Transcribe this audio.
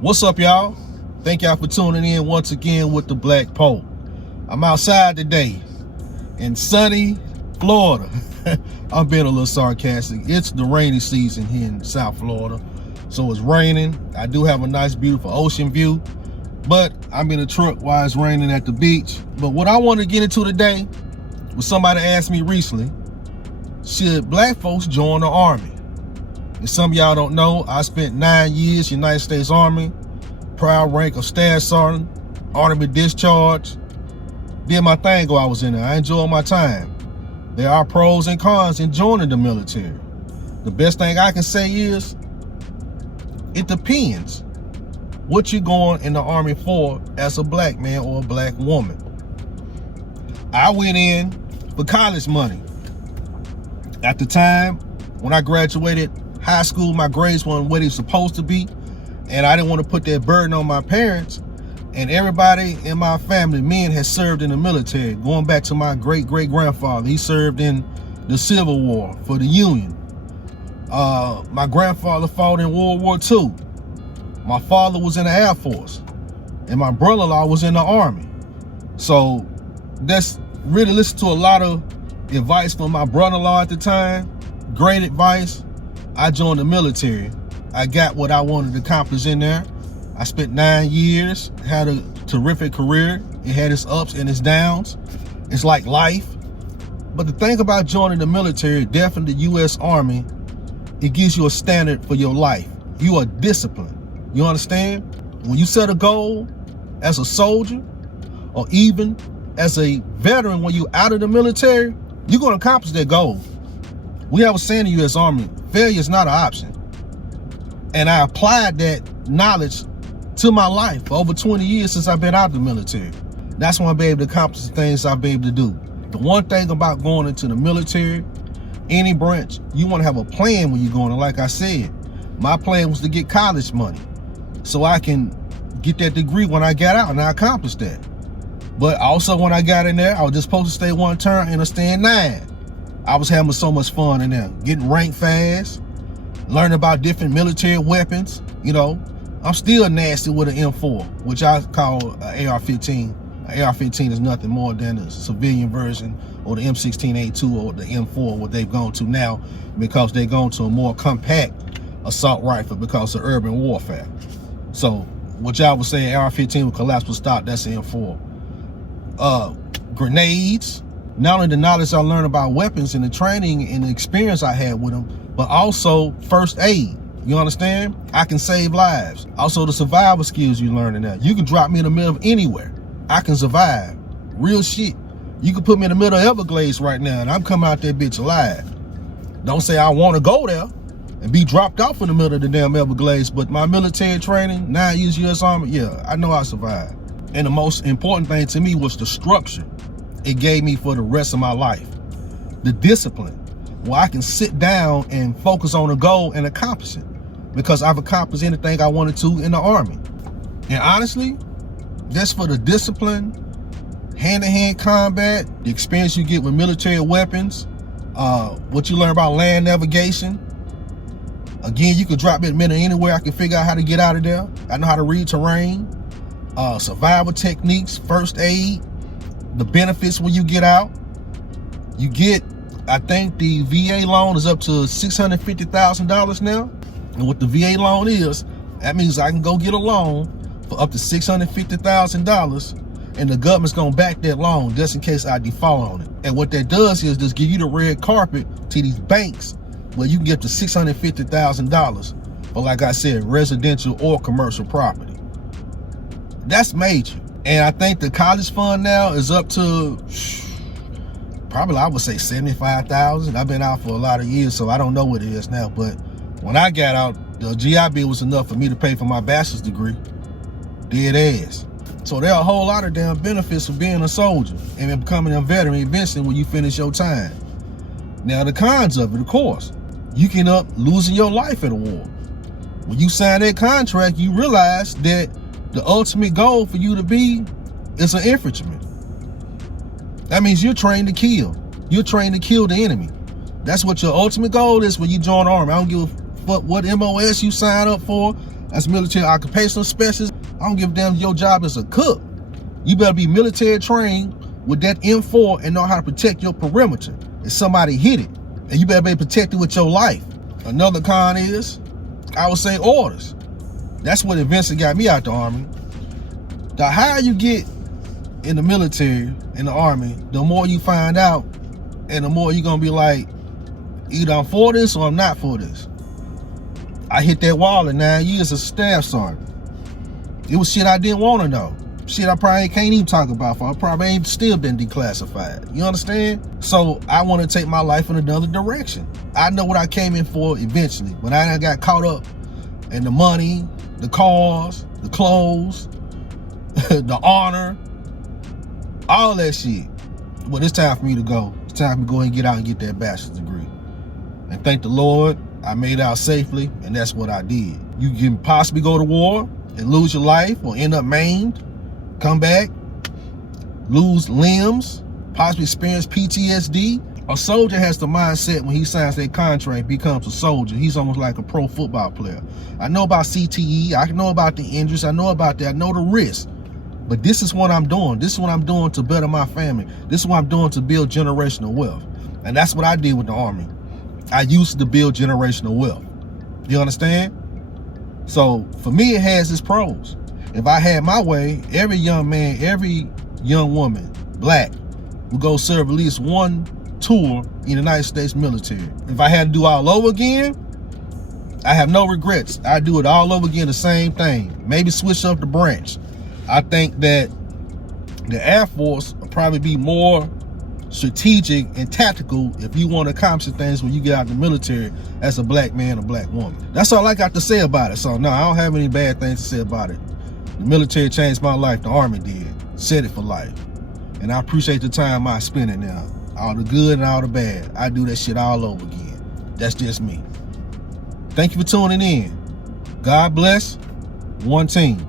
What's up, y'all? Thank y'all for tuning in once again with the Black P.O.E. I'm outside today in sunny Florida. I'm being a little sarcastic. It's the rainy season here in South Florida, so it's raining. I do have a nice, beautiful ocean view, but I'm in a truck while it's raining at the beach. But what I want to get into today was somebody asked me recently, should black folks join the Army? And some of y'all don't know, I spent 9 years United States Army, proud rank of Staff Sergeant, honorable discharge. Did my thing while I was in there. I enjoyed my time. There are pros and cons in joining the military. The best thing I can say is, it depends what you're going in the Army for as a black man or a black woman. I went in for college money. At the time, when I graduated high school, my grades weren't what they were supposed to be, and I didn't want to put that burden on my parents. And everybody in my family, men, had served in the military. Going back to my great-great-grandfather, he served in the Civil War for the Union. My grandfather fought in World War II. My father was in the Air Force, and my brother-in-law was in the Army. So that's really listened to a lot of advice from my brother-in-law at the time. Great advice. I joined the military. I got what I wanted to accomplish in there. I spent 9 years, had a terrific career. It had its ups and its downs. It's like life. But the thing about joining the military, definitely the U.S. Army, it gives you a standard for your life. You are disciplined. You understand? When you set a goal as a soldier, or even as a veteran, when you're out of the military, you're going to accomplish that goal. We have a saying in the U.S. Army, failure is not an option. And I applied that knowledge to my life for over 20 years since I've been out of the military. That's when I've been able to accomplish the things I've been able to do. The one thing about going into the military, any branch, you want to have a plan when you're going. And like I said, my plan was to get college money so I can get that degree when I got out, and I accomplished that. But also when I got in there, I was just supposed to stay one term and I stayed 9. I was having so much fun in there, getting ranked fast, learning about different military weapons. You know, I'm still nasty with an M4, which I call an AR-15. An AR-15 is nothing more than a civilian version, or the M16A2 or the M4, what they've gone to now, because they've gone to a more compact assault rifle because of urban warfare. So, what y'all would say AR-15 with collapsible stock, that's an M4. Grenades. Not only the knowledge I learned about weapons and the training and the experience I had with them, but also first aid. You understand? I can save lives. Also the survival skills you learn in that. You can drop me in the middle of anywhere. I can survive. Real shit. You can put me in the middle of Everglades right now and I'm coming out that bitch alive. Don't say I want to go there and be dropped off in the middle of the damn Everglades, but my military training, 9 years U.S. Army, yeah, I know I survived. And the most important thing to me was the structure it gave me for the rest of my life. The discipline, where I can sit down and focus on a goal and accomplish it, because I've accomplished anything I wanted to in the Army. And honestly, just for the discipline, hand-to-hand combat, the experience you get with military weapons, what you learn about land navigation. Again, you could drop me in a minute anywhere. I can figure out how to get out of there. I know how to read terrain, survival techniques, first aid, the benefits when you get out. You get, I think the VA loan is up to $650,000 now. And what the VA loan is, that means I can go get a loan for up to $650,000, and the government's gonna back that loan just in case I default on it. And what that does is just give you the red carpet to these banks where you can get up to $650,000 for, like I said, residential or commercial property. That's major. And I think the college fund now is up to probably, I would say, $75,000. I've been out for a lot of years, so I don't know what it is now. But when I got out, the GI Bill was enough for me to pay for my bachelor's degree. Dead ass. So there are a whole lot of damn benefits of being a soldier and becoming a veteran eventually when you finish your time. Now the cons of it, of course, you can end up losing your life in a war. When you sign that contract, you realize that the ultimate goal for you to be is an infantryman. That means you're trained to kill. You're trained to kill the enemy. That's what your ultimate goal is when you join the Army. I don't give a fuck what MOS you sign up for, That's military occupational specialist. I don't give a damn if your job is a cook. You better be military trained with that M4 and know how to protect your perimeter. If somebody hit it, and you better be protected with your life. Another con is, I would say, orders. That's what eventually got me out the Army. The higher you get in the military, in the Army, the more you find out, and the more you're gonna be like, either I'm for this or I'm not for this. I hit that wall at 9 years as a staff sergeant. It was shit I didn't want to know. Shit I probably can't even talk about for. I probably ain't still been declassified. You understand? So I want to take my life in another direction. I know what I came in for eventually, but I done got caught up in the money, the cars, the clothes, the honor, all that shit. Well, it's time for me to go. It's time for me to go and get out and get that bachelor's degree. And thank the Lord, I made it out safely, and that's what I did. You can possibly go to war and lose your life or end up maimed, come back, lose limbs, possibly experience PTSD. A soldier has the mindset when he signs that contract, becomes a soldier. He's almost like a pro football player. I know about CTE, I know about the injuries, I know about that, I know the risk. But this is what I'm doing. This is what I'm doing to better my family. This is what I'm doing to build generational wealth. And that's what I did with the Army. I used to build generational wealth. You understand? So for me, it has its pros. If I had my way, every young man, every young woman, black, would go serve at least one tour in the United States military. If I had to do all over again, I have no regrets. I'd do it all over again, the same thing. Maybe switch up the branch. I think that the Air Force will probably be more strategic and tactical if you want to accomplish things when you get out of the military as a black man or black woman. That's all I got to say about it. So no, I don't have any bad things to say about it. The military changed my life. The Army did. Set it for life. And I appreciate the time I spent in there. All the good and all the bad. I do that shit all over again. That's just me. Thank you for tuning in. God bless. One team.